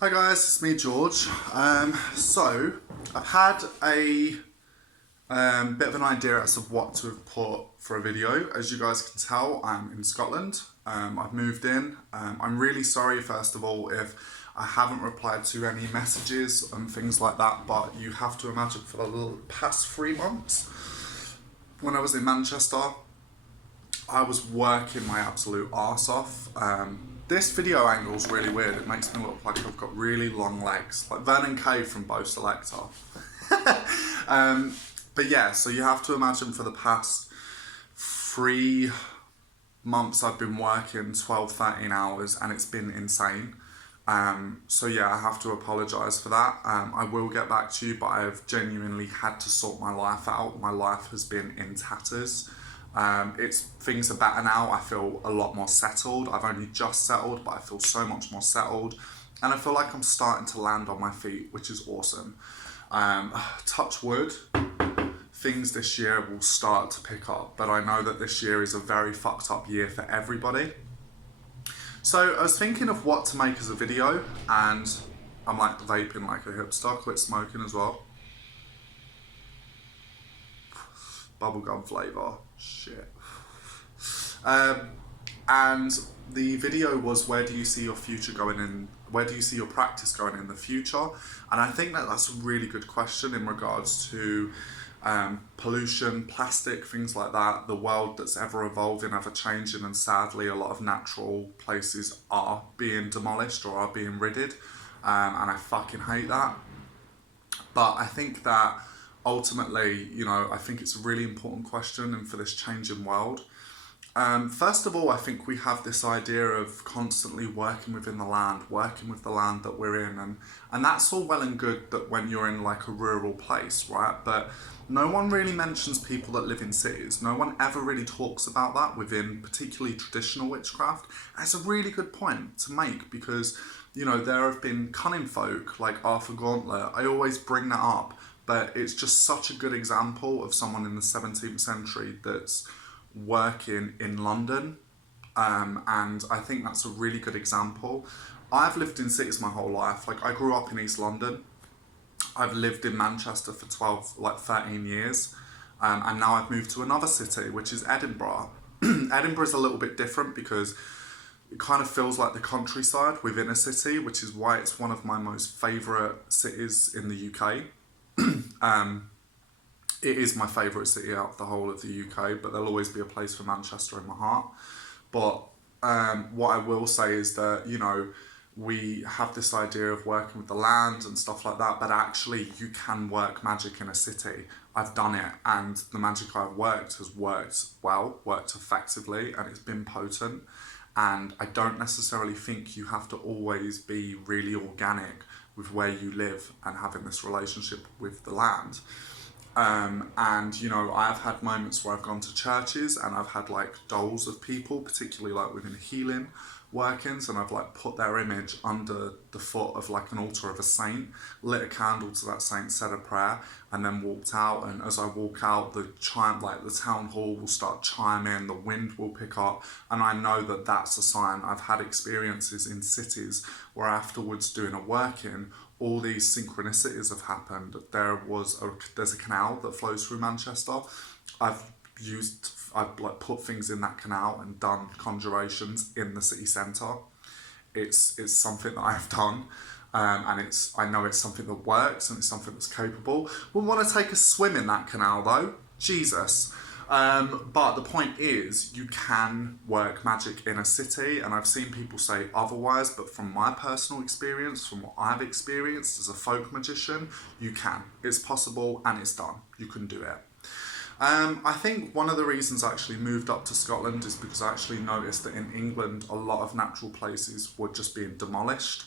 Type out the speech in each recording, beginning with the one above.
Hi guys, it's me George. So I've had a bit of an idea as of what to put for a video. As you guys can tell, I'm in Scotland. I've moved in. I'm really sorry, first of all, if I haven't replied to any messages and things like that, but you have to imagine for the past 3 months, when I was in Manchester, I was working my absolute arse off. This video angle is really weird. It makes me look like I've got really long legs, like Vernon Kay from Bo Selector. But yeah, so you have to imagine for the past 3 months I've been working 12, 13 hours and it's been insane. So yeah, I have to apologise for that. I will get back to you, but I've genuinely had to sort my life out. My life has been in tatters. Things are better now. I feel a lot more settled. I've only just settled, but I feel so much more settled. And I feel like I'm starting to land on my feet, which is awesome. Touch wood, things this year will start to pick up, but I know that this year is a very fucked up year for everybody. So I was thinking of what to make as a video, and I'm like vaping like a hipster, quit smoking as well. Bubblegum flavour, shit. And the video was, where do you see your future going in, where do you see your practice going in the future? And I think that that's a really good question in regards to pollution, plastic, things like that, the world that's ever evolving, ever changing, and sadly a lot of natural places are being demolished or are being ridded, and I fucking hate that. But I think that ultimately, I think it's a really important question, and for this changing world. First of all, I think we have this idea of constantly working within the land, working with the land that we're in, and that's all well and good that when you're in like a rural place, right? But no one really mentions people that live in cities. No one ever really talks about that within particularly traditional witchcraft. And it's a really good point to make because, there have been cunning folk like Arthur Gauntlet. I always bring that up, but it's just such a good example of someone in the 17th century that's working in London, and I think that's a really good example. I've lived in cities my whole life. Like, I grew up in East London. I've lived in Manchester for 13 years, and now I've moved to another city, which is Edinburgh. Edinburgh is a little bit different because it kind of feels like the countryside within a city, which is why it's one of my most favourite cities in the UK. It is my favourite city out of the whole of the UK, but there'll always be a place for Manchester in my heart. But what I will say is that, we have this idea of working with the land and stuff like that, but actually you can work magic in a city. I've done it, and the magic I've worked has worked well, worked effectively, and it's been potent. And I don't necessarily think you have to always be really organic with where you live and having this relationship with the land. And I've had moments where I've gone to churches and I've had like dolls of people, particularly like within healing workings, and I've like put their image under the foot of like an altar of a saint, lit a candle to that saint, said a prayer, and then walked out. And as I walk out, the town hall will start chiming, the wind will pick up, and I know that that's a sign. I've had experiences in cities where afterwards doing a working, all these synchronicities have happened. There's a canal that flows through Manchester. I've like put things in that canal and done conjurations in the city centre. It's something that I've done, and I know it's something that works and it's something that's capable. Wouldn't want to take a swim in that canal though. Jesus. But the point is, you can work magic in a city, and I've seen people say otherwise, but from my personal experience, from what I've experienced as a folk magician, you can. It's possible and it's done. You can do it. I think one of the reasons I actually moved up to Scotland is because I actually noticed that in England, a lot of natural places were just being demolished.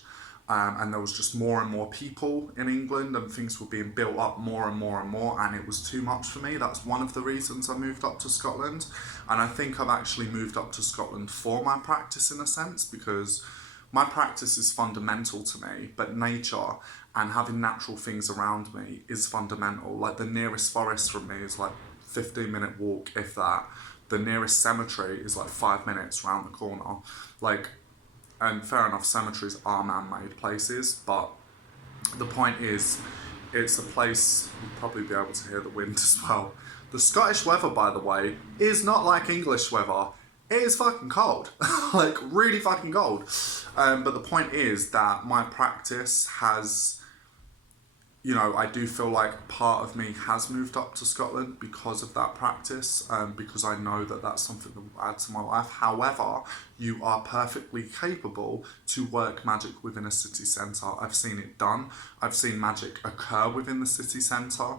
And there was just more and more people in England, and things were being built up more and more and more, and it was too much for me. That's one of the reasons I moved up to Scotland. And I think I've actually moved up to Scotland for my practice in a sense, because my practice is fundamental to me, but nature and having natural things around me is fundamental. Like, the nearest forest from me is like 15-minute walk, if that. The nearest cemetery is like 5 minutes around the corner. Like, and fair enough, cemeteries are man-made places, but the point is, it's a place, you'll probably be able to hear the wind as well. The Scottish weather, by the way, is not like English weather. It is fucking cold. Like, really fucking cold. But the point is that my practice has, you know, I do feel like part of me has moved up to Scotland because of that practice, because I know that that's something that will add to my life. However, you are perfectly capable to work magic within a city centre. I've seen it done. I've seen magic occur within the city centre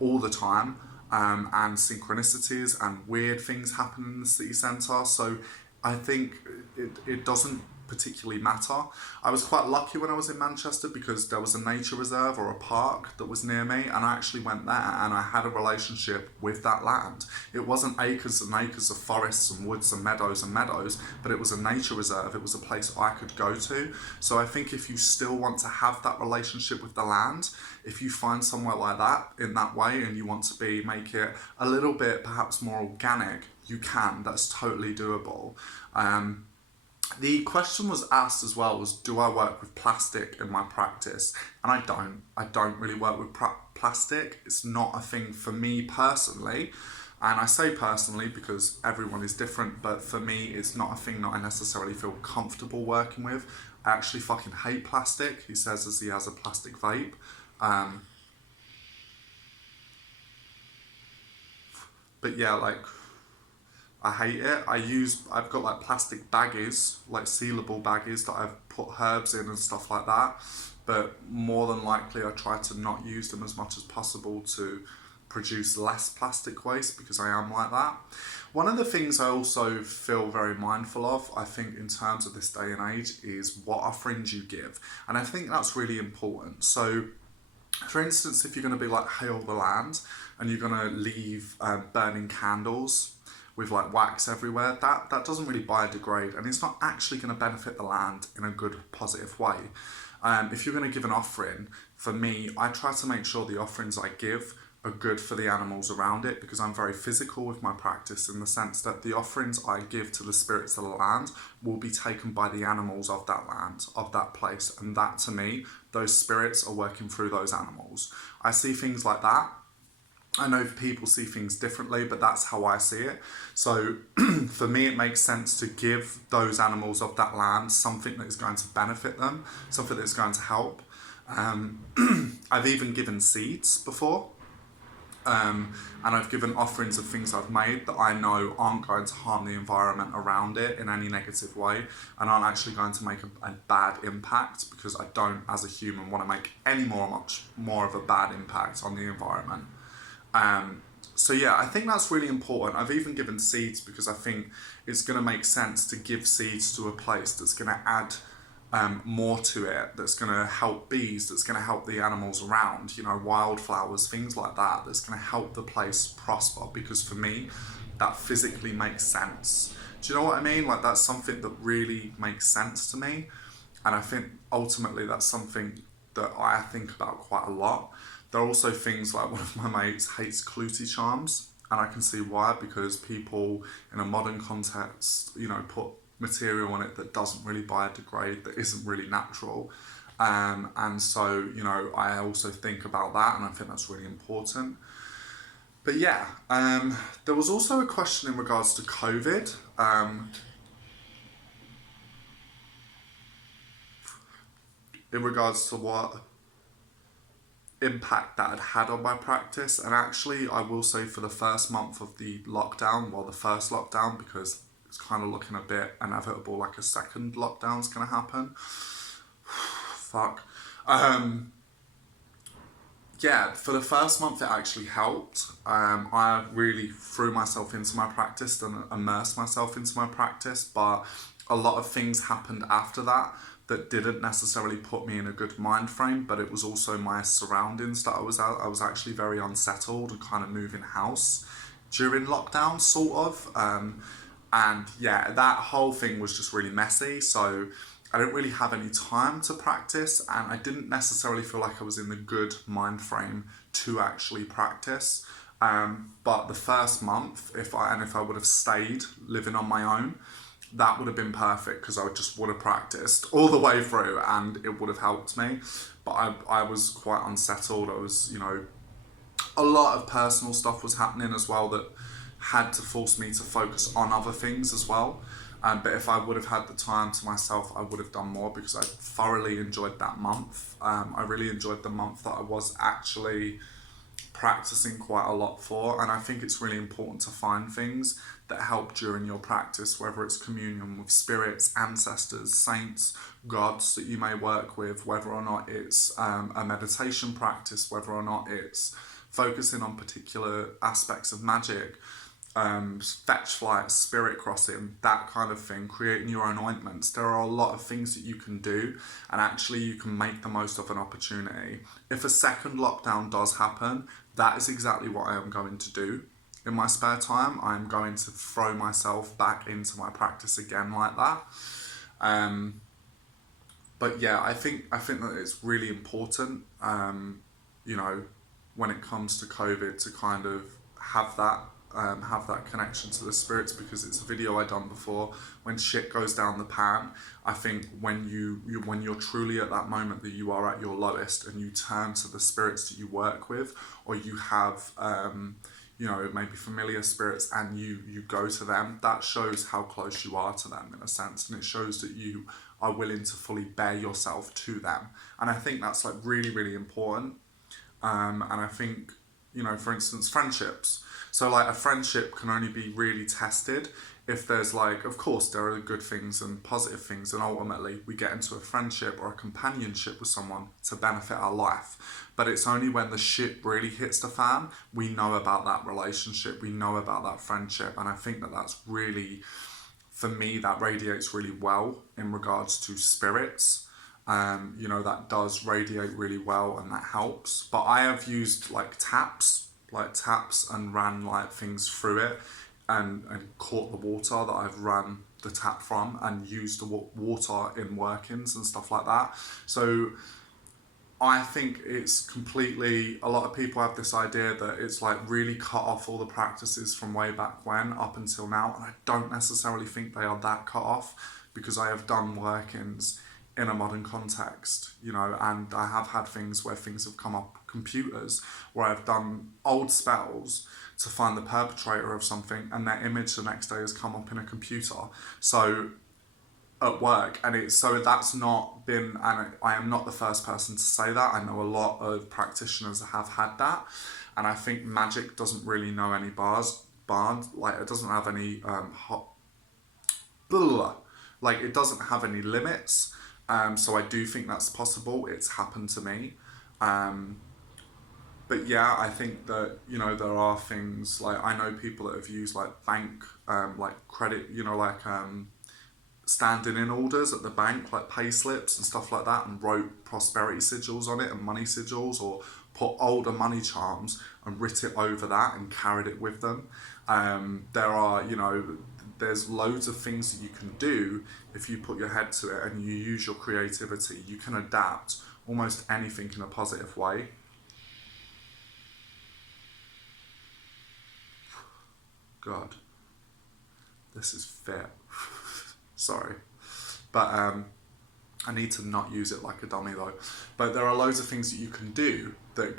all the time, and synchronicities and weird things happen in the city centre. So I think it doesn't particularly matter. I was quite lucky when I was in Manchester because there was a nature reserve or a park that was near me, and I actually went there and I had a relationship with that land. It wasn't acres and acres of forests and woods and meadows, but it was a nature reserve. It was a place I could go to. So I think if you still want to have that relationship with the land, if you find somewhere like that in that way and you want to make it a little bit perhaps more organic, you can. That's totally doable. The question was asked as well was, do I work with plastic in my practice? And I don't. I don't really work with plastic. It's not a thing for me personally. And I say personally because everyone is different, but for me, it's not a thing that I necessarily feel comfortable working with. I actually fucking hate plastic. He says as he has a plastic vape. But yeah, like, I hate it. I've got like plastic baggies, like sealable baggies that I've put herbs in and stuff like that. But more than likely, I try to not use them as much as possible to produce less plastic waste because I am like that. One of the things I also feel very mindful of, I think, in terms of this day and age, is what offerings you give. And I think that's really important. So, for instance, if you're going to be like Hail the Land and you're going to leave burning candles with like wax everywhere, that doesn't really biodegrade and it's not actually going to benefit the land in a good, positive way. If you're going to give an offering, for me, I try to make sure the offerings I give are good for the animals around it because I'm very physical with my practice in the sense that the offerings I give to the spirits of the land will be taken by the animals of that land, of that place. And that to me, those spirits are working through those animals. I see things like that. I know people see things differently, but that's how I see it. So for me, it makes sense to give those animals of that land something that is going to benefit them, something that's going to help. I've even given seeds before. And I've given offerings of things I've made that I know aren't going to harm the environment around it in any negative way and aren't actually going to make a bad impact because I don't, as a human, want to make much more of a bad impact on the environment. So yeah, I think that's really important. I've even given seeds because I think it's going to make sense to give seeds to a place that's going to add more to it, that's going to help bees, that's going to help the animals around, you know, wildflowers, things like that, that's going to help the place prosper because for me, that physically makes sense. Do you know what I mean? Like that's something that really makes sense to me. And I think ultimately that's something that I think about quite a lot. There are also things like one of my mates hates Clootie charms, and I can see why, because people in a modern context, you know, put material on it that doesn't really biodegrade, that isn't really natural. And so, you know, I also think about that, and I think that's really important. But yeah, there was also a question in regards to COVID. In regards to what impact that had on my practice. And actually, I will say for the first month of the lockdown, well, the first lockdown, because it's kind of looking a bit inevitable, like a second lockdown's going to happen. Fuck. Yeah, for the first month it actually helped. I really threw myself into my practice and immersed myself into my practice, but a lot of things happened after that didn't necessarily put me in a good mind frame, but it was also my surroundings that I was at. I was actually very unsettled and kind of moving house during lockdown, sort of. And yeah, that whole thing was just really messy. So I didn't really have any time to practice, and I didn't necessarily feel like I was in the good mind frame to actually practice. But the first month, if I would have stayed living on my own, that would have been perfect because I just would have practiced all the way through and it would have helped me. But I was quite unsettled. I was, you know, a lot of personal stuff was happening as well that had to force me to focus on other things as well. But if I would have had the time to myself, I would have done more because I thoroughly enjoyed that month. I really enjoyed the month that I was actually practicing quite a lot for, and I think it's really important to find things that help during your practice, whether it's communion with spirits, ancestors, saints, gods that you may work with, whether or not it's a meditation practice, whether or not it's focusing on particular aspects of magic, fetch flight, spirit crossing, that kind of thing, creating your own ointments. There are a lot of things that you can do, and actually you can make the most of an opportunity. If a second lockdown does happen, that is exactly what I am going to do. In my spare time, I'm going to throw myself back into my practice again like that. But yeah, I think that it's really important, you know, when it comes to COVID, to kind of have that connection to the spirits, because it's a video I done before. When shit goes down the pan, I think when when you're truly at that moment that you are at your lowest, and you turn to the spirits that you work with, or you have you know, maybe familiar spirits, and you go to them, that shows how close you are to them in a sense, and it shows that you are willing to fully bear yourself to them. And I think that's like really, really important. And I think, you know, for instance, friendships. So like a friendship can only be really tested if there's like, of course, there are good things and positive things, and ultimately we get into a friendship or a companionship with someone to benefit our life. But it's only when the shit really hits the fan, we know about that relationship, we know about that friendship. And I think that that's really, for me, that radiates really well in regards to spirits. You know, that does radiate really well, and that helps. But I have used like taps, and ran like things through it, and caught the water that I've ran the tap from, and used the water in workings and stuff like that. So I think it's completely, a lot of people have this idea that it's like really cut off all the practices from way back when up until now, and I don't necessarily think they are that cut off, because I have done workings in a modern context, you know, and I have had things where things have come up computers, where I've done old spells to find the perpetrator of something, and their image the next day has come up in a computer. So at work, and it's, so that's not been, and I am not the first person to say that. I know a lot of practitioners have had that, and I think magic doesn't really know any bars, like it doesn't have any like it doesn't have any limits. So I do think that's possible. It's happened to me. But yeah, I think that, you know, there are things like, I know people that have used like bank, like credit, you know, like standing in orders at the bank, like pay slips and stuff like that, and wrote prosperity sigils on it and money sigils, or put older money charms and writ it over that and carried it with them. There are, you know, there's loads of things that you can do if you put your head to it and you use your creativity. You can adapt almost anything in a positive way. God, this is fit. Sorry. But I need to not use it like a dummy though. But there are loads of things that you can do that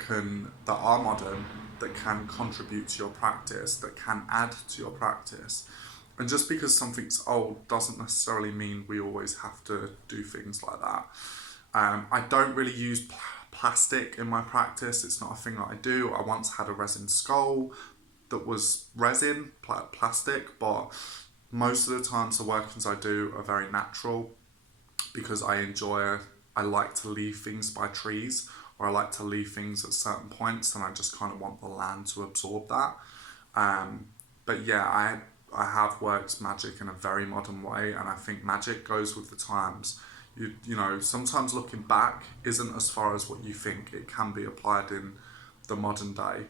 are modern, that can contribute to your practice, that can add to your practice. And just because something's old doesn't necessarily mean we always have to do things like that. I don't really use plastic in my practice. It's not a thing that I do. I once had a resin skull that was resin, plastic, but most of the times the workings I do are very natural, because I like to leave things by trees, or I like to leave things at certain points, and I just kind of want the land to absorb that. But yeah, I have worked magic in a very modern way, and I think magic goes with the times. You know, sometimes looking back isn't as far as what you think. It can be applied in the modern day.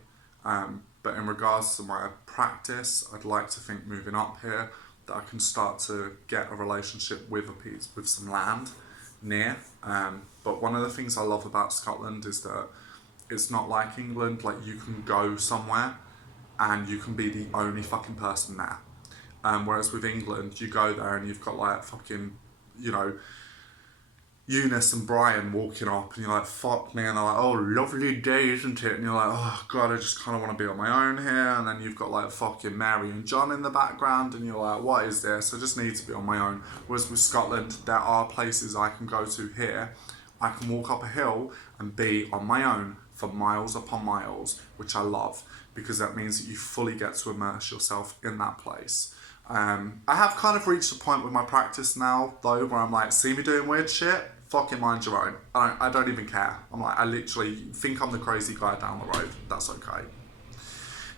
But in regards to my practice, I'd like to think moving up here that I can start to get a relationship with some land near. But one of the things I love about Scotland is that it's not like England. Like, you can go somewhere and you can be the only fucking person there. Whereas with England, you go there and you've got like fucking, you know, Eunice and Brian walking up, and you're like, fuck me, and they're like, oh, lovely day, isn't it? And you're like, oh god, I just kind of want to be on my own here. And then you've got like fucking Mary and John in the background, and you're like, what is this? I just need to be on my own. Whereas with Scotland, there are places I can go to here. I can walk up a hill and be on my own for miles upon miles, which I love, because that means that you fully get to immerse yourself in that place. I have kind of reached a point with my practice now, though, where I'm like, see me doing weird shit? Fucking mind your own. I don't even care. I'm like, I literally think I'm the crazy guy down the road. That's okay.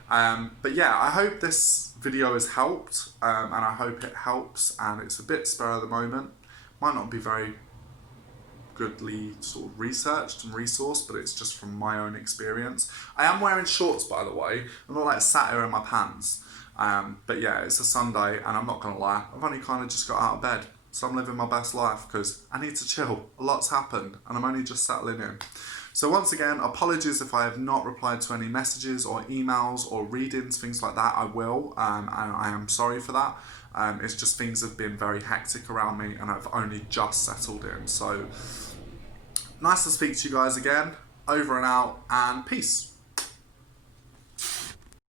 But yeah, I hope this video has helped, and I hope it helps, and it's a bit spur of the moment. Might not be very goodly sort of researched and resourced, but it's just from my own experience. I am wearing shorts, by the way. I'm not like sat here in my pants. But yeah, it's a Sunday, and I'm not gonna lie, I've only kind of just got out of bed, so I'm living my best life because I need to chill. A lot's happened, and I'm only just settling in. So once again, apologies if I have not replied to any messages or emails or readings, things like that. I will, and I am sorry for that. It's just things have been very hectic around me, and I've only just settled in. So nice to speak to you guys again. Over and out, and peace.